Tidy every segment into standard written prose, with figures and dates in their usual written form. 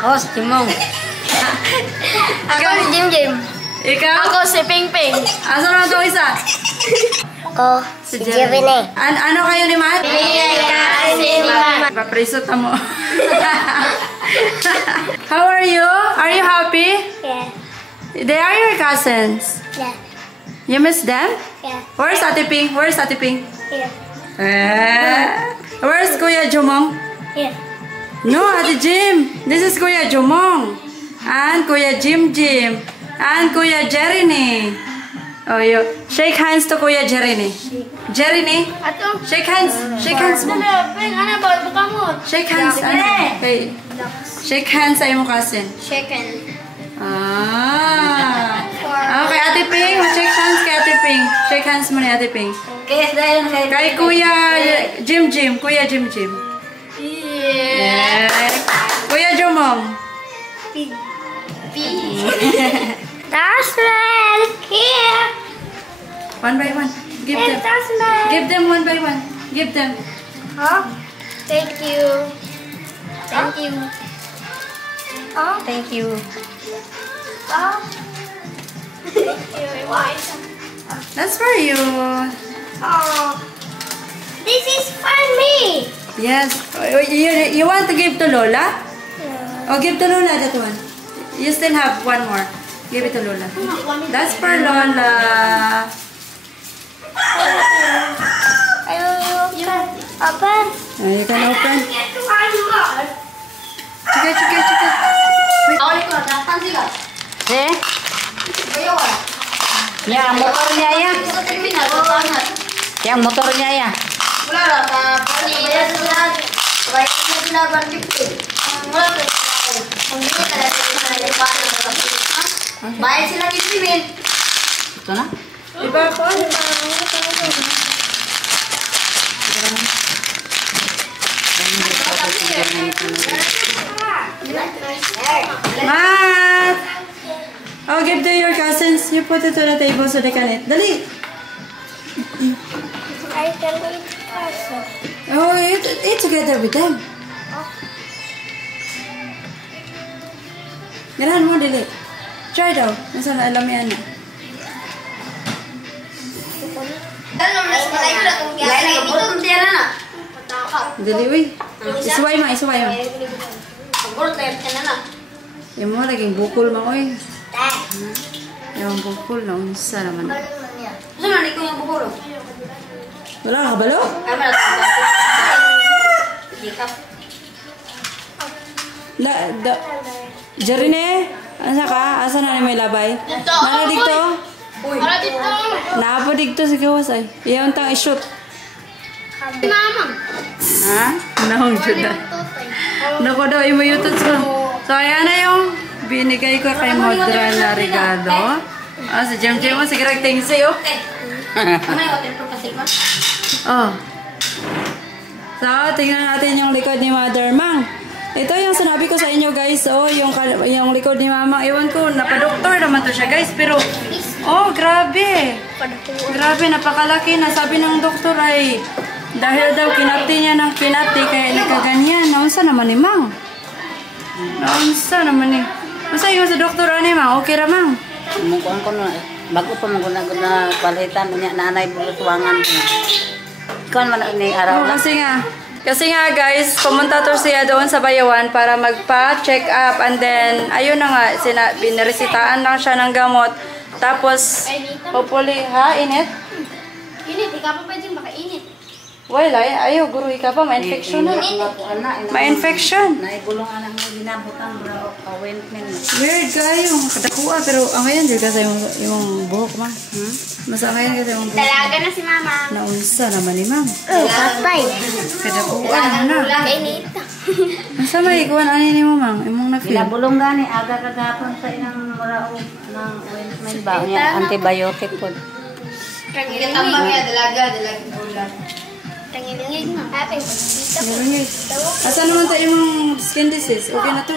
Ako si Jimong. Ako si Jim. Ikaw? Ako si Ping Ping. Asa naman itong isa? Ako si Jeremy. Ano kayo ni Matt? Matt. Papriso ta mo. How are you? Are you happy? Yeah. They are your cousins. Yeah. You miss them? Yeah. Where's Ate Ping? Where's Ate Ping? Yeah. Where's Kuya Jumong? Yeah. No, Ate Jim. This is Kuya Jumong. And Kuya Jim. And Kuya Jeremy. Oh, you shake hands to Kuya Jeremy. Jeremy, Ato. shake hands. Shake hands mo. Ping, ano ba? Buka mo. Shake hands. Hey. Shake hands sa imong cousin. Chicken. Ah. Okay, Ate Ping. Shake hands kay Ate Ping. Shake hands mo ni Ate Ping. Kay Kuya Jim. Kuya Jim. Yeah. Kuya Jumong. That's right. Here. One by one. Give them. That's right. Give them one by one. Give them. Huh? Thank you. Thank you. Oh. Thank you. Oh. That's for you. Oh. This is for me. Yes. You want to give to Lola? Yeah. Oh, give to Lola that one. You still have one more. Give it to Lola. That's for Lola. I will open. You can open. Get one more. Chika. Eh? Yang motornya ya. Yang motornya ya. Bayar sila kipimin. Ito na. Iba po. Matt! Oh, give to your cousins. You put it on the table so they can eat. Dali! I can eat also. Oh, eat together with them. Ganahan mo, dali. Try daw. Nasa na alam yan na. Dali, uy. Isuway mo. Yung mo, laging bukol mo, uy. Yung bukol na, unsa naman. Wala ka kabalo? Jarine, asa ka? Asa na ni may labay? Nara dito? Para dito. Naapo dito sa gawas ay. Iyon tang i-shoot. Mama. Ha? Nahong shoot na. Naku daw, yung mayutot ko. So, ayan na yung binigay ko kay Modra na regalo. Ah, si Jem mo, sige ragting sa'yo. Oh. So, tingnan natin yung likod ni Mother Mang. Ito yung sinabi ko sa inyo guys, oh, yung likod ni Mama. Ewan ko, napadoktor naman to siya guys, pero oh, grabe. Grabe, napakalaki na. Sabi ng doktor ay dahil daw kinati niya ng kinati kaya nagkaganyan. Naunsa naman ni Mang? Naunsa naman ni? Masa yung sa doktor ani Mang? Okay ra Mang? Mungkuan ko na. Bago pa mong palitan niya nanay bulutuangan. Ikaw man ni araw Oh, kasi nga guys, pumunta to siya doon sa Bayawan para magpa-check up and then ayun na nga, biniresitahan lang siya ng gamot. Tapos, hopefully, ha? Init? Init, ikaw pa pwede makainit. Wala, ayaw, guru, ika pa, ma-infection na. Ma-infection. Naibulong anak mo ginabutan bro, ointment. Weird kayo, kadakuha, pero ang ngayon, di kasi yung buhok, ma. Mas ang ngayon kasi yung buhok. Dalaga na si Mama. Naunsa naman ni Ma'am. Patay. Kadakuha na. Kainita. Masa may ikuan ani ni mo, Ma'am? Imong na-feel. Ginabulong gani aga kagapon sa inang murao ng ointment ba niya antibiotic po. Tambang niya, dalaga bulan. Tangilingig na. Happy. Asa naman tayo yung skin disease? Okay na to.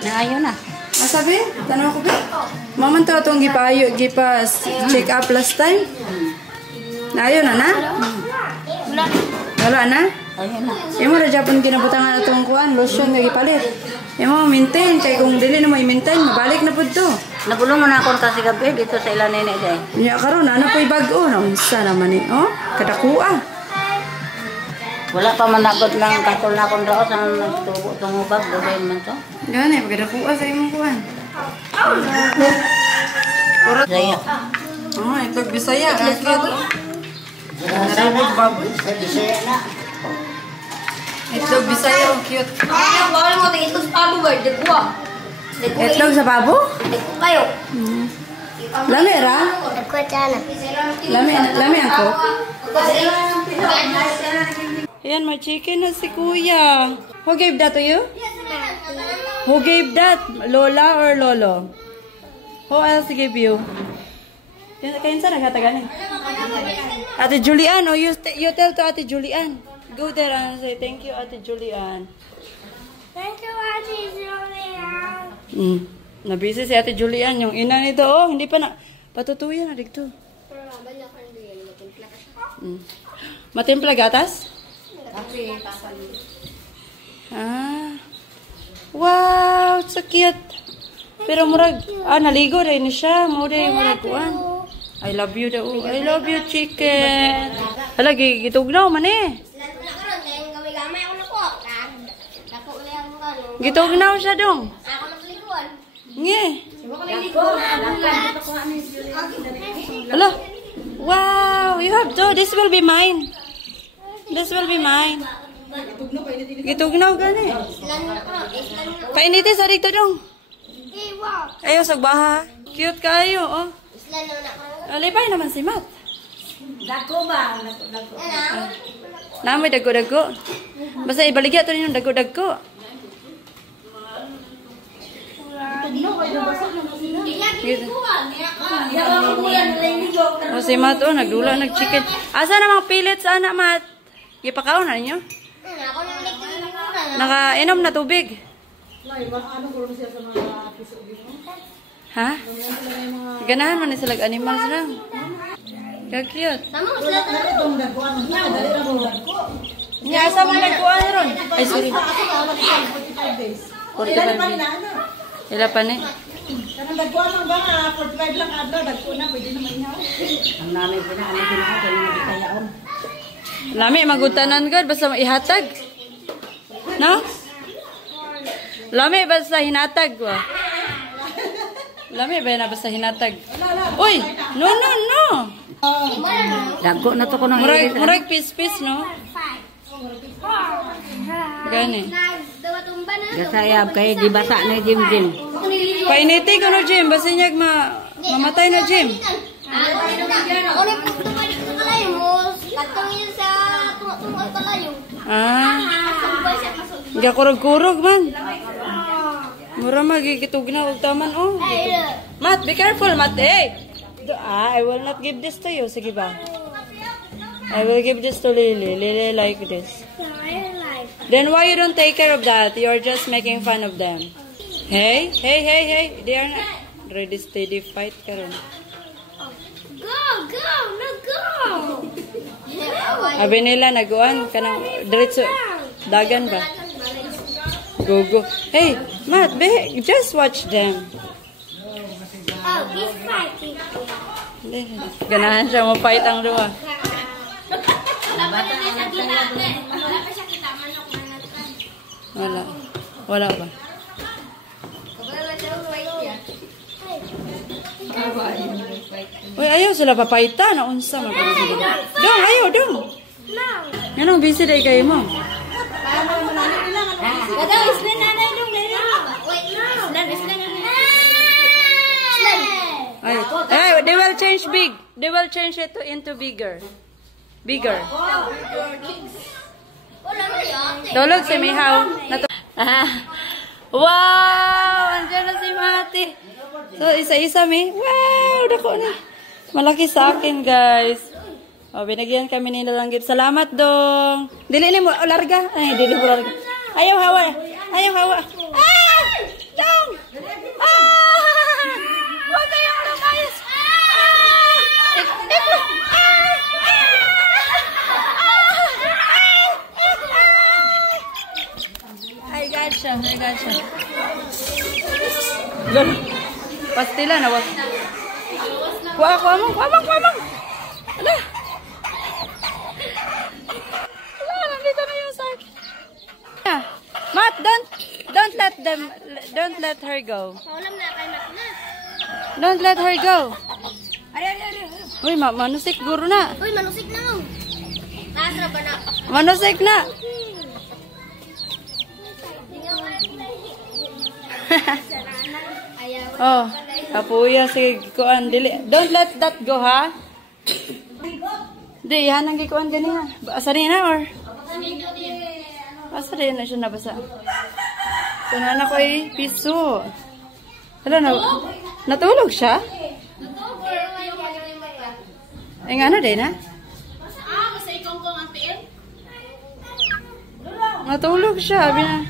Naayo na. Masabi? Tanong ko ba? Maman to itong check up last time? Naayon na na? Wala na? Ayun na. Yung mga Japon kinabutangan na itong kuan, lotion na gipalit. Imo maintain kay kung dili na mo i-maintain, mabalik na pud to. Nabulong na ako kasi gabi dito sa ilan nene day. Nya karon ano po'y bag-o na unsa naman ni. Oh, kadakua. Wala pa man nagod lang katol na akong raos ang tungubag doon man to. Gani kadakua sa imong kuan. Saya. Oh, ito Bisaya. Naribog baboy. Itlog Bisaya, ang cute. Bawal mo ito sa pabo ba? Dagwa. Itlog sa babo? Dagwa kayo. Lami ra? Dagwa tana. Lami ako. Ayan, may chicken na si Kuya. Who gave that to you? Who gave that? Lola or Lolo? Who else gave you? Kain sa naghataganin? Ate Julian, oh, you tell to Ate Julian. Go there and say, thank you, Ate Julian. Thank you, Ate Julian. Nabisi si Ate Julian. Yung ina nito, oh, hindi pa na. Patutuyan na dito. Matimpla gatas? Ah. Wow, so cute. Pero murag, naligo rin siya. Murag, murag kuan. I love you daw. I love you, chicken. Hala, gitugnaw man eh. Gitugnaw siya dong. Nge. Hala. Wow, you have to. This will be mine. This will be mine. Gitugnaw gani. Painitin sa dito dong. Ayaw, sagbaha. Cute kayo, oh. Alipay naman si Matt. Dako ba? Dako. Namay dago-dago. Basta ibaligya to ninyo dago-dago. O si Matt, oh, nagdula, nag-chicken. Asa namang pilit sa anak, Matt? Gipakaon na ninyo? Nakainom na tubig. Ha? Ganahan man sila animals lang. Ka-cute. Nga, asa mo nagkuhan ron? Ay, sorry. 45 days. Ila pa ni? Karang dagkuan lang ba? 45 lang adlaw, dagko na, pwede na mainhaw. Ang namin pinaanin ko ng kayaon. Lami, magutanan God, basta ihatag. No? Lami, basta hinatag. Lami ba na basta hinatag? Uy! No, no, no! Dagko na to ko ng Murag pis-pis, no? Gani. Gasayab kay di basa na Jim. Painiti ko no, Jim. Basta niya mamatay na, Jim. Gakurog-kurog man. Mura magigitog na og taman, oh. Matt, be careful, Matt. Hey! I will not give this to you. Sige ba? I will give this to Lily. Lily like this. Then why you don't take care of that? You're just making fun of them. Hey, hey, hey, hey. They are not ready, steady, fight karon. Go, no, go. Abi nila naguan kanang diretso dagan ba? Go, go. Hey, Matt, just watch them. Oh, he's fighting. Ganahan siya mo fight ang dua. Wala. Wala ba? Uy, ayaw sila papayta na unsa man. Dong, ayaw, dong. Anong busy day kayo mo? Gadaw, islan nanay dong. Wait, islan nanay. Ay, they will change big. They will change it into bigger. Bigger. Dolog si Mihaw. Wow! Andiyan na si Mati. So, isa-isa mi. Wow! Dako na. Malaki sa akin, guys. O, binagyan kami nila lang gift. Salamat, dong. Dili mo, larga. Ay, dili mo larga. Ayaw hawa. Ayaw hawa. Ah! Dong! Ah! Huwag kayong lumayas. I got you. Pastila na was. Kuha mang. Ala. Ala, nandito na yung sak. Yeah. Mat, don't let her go. Ulam na kay Mat na. Don't let her go. Ari. Uy, manusik guro na. Uy, manusik na mo. Taas na ba na? Manusik na. Oh, kapuya si kuan dili. Don't let that go, ha? Di, hanang gikuan ganina. Asa rin na or? Asa rin na siya nabasa. Tanan ako piso. Hala na. Natulog siya? Ay nga na din, ha? Basta ikaw kong antiin. Natulog siya, abi na.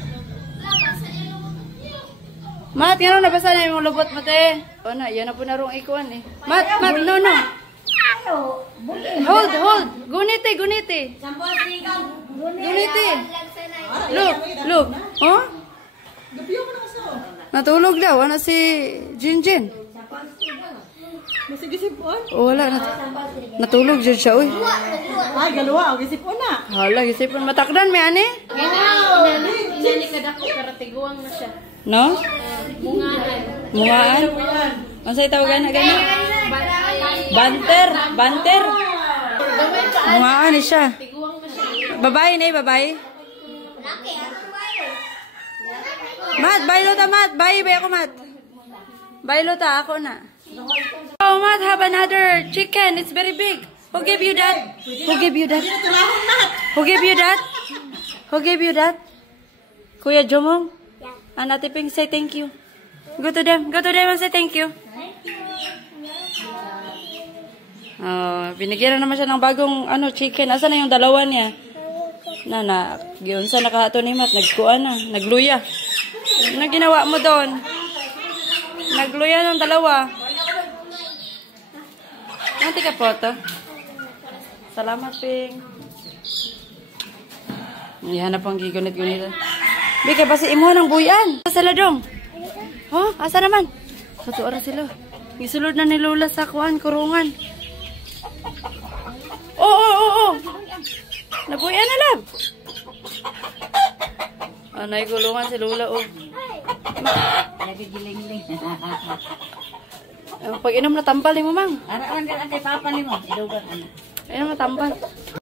Mat, nga nabasa na yung lubot mo, te. O na, yan na po na rong ikuan, eh. Mat, no. Hold. Guniti. Guniti. Look. Oh? Natulog daw. Ano si Jinjin? Masigisipon? O, wala. Natulog dyan siya, uy. Ay, galawa. Ang gisipon na. Hala, isipon matakdan, may ani? Inani ka dako, pero tiguang na siya. No? Mungaan? Ano sa'yo tawagan na gano'n? Banter. Mungaan ni siya. Babae na babae. Mat, baylo ta, Mat. Bayi ba ako, Mat? Baylo ta, ako na. Oh, Mat, have another chicken. It's very big. Who gave you that? Who gave you that? Kuya Jomong? Ate Ping, say thank you. Go to them and say thank you. Oh, binigyan na naman siya ng bagong chicken. Asa na yung dalawa niya? Giyon sa nakahato ni Mat, nagkuan na, nagluya. Ano ginawa mo doon? Nagluya ng dalawa. Nanti ka photo. Salamat, Ping. Ihanap ang gigunit-gunit. Bika ba si imo ng buyan? Asa sila dong? Oh, asa naman? Satu oras sila. Gisulod na ni Lola sa kurungan. Oh. Nabuyan na lang. Anay kulungan si Lola, oh. Nagigiling-ling. Pag inom na tampal ni mo, Mang. Ara lang kay papa ni mo. Idugat na. Inom na tampal.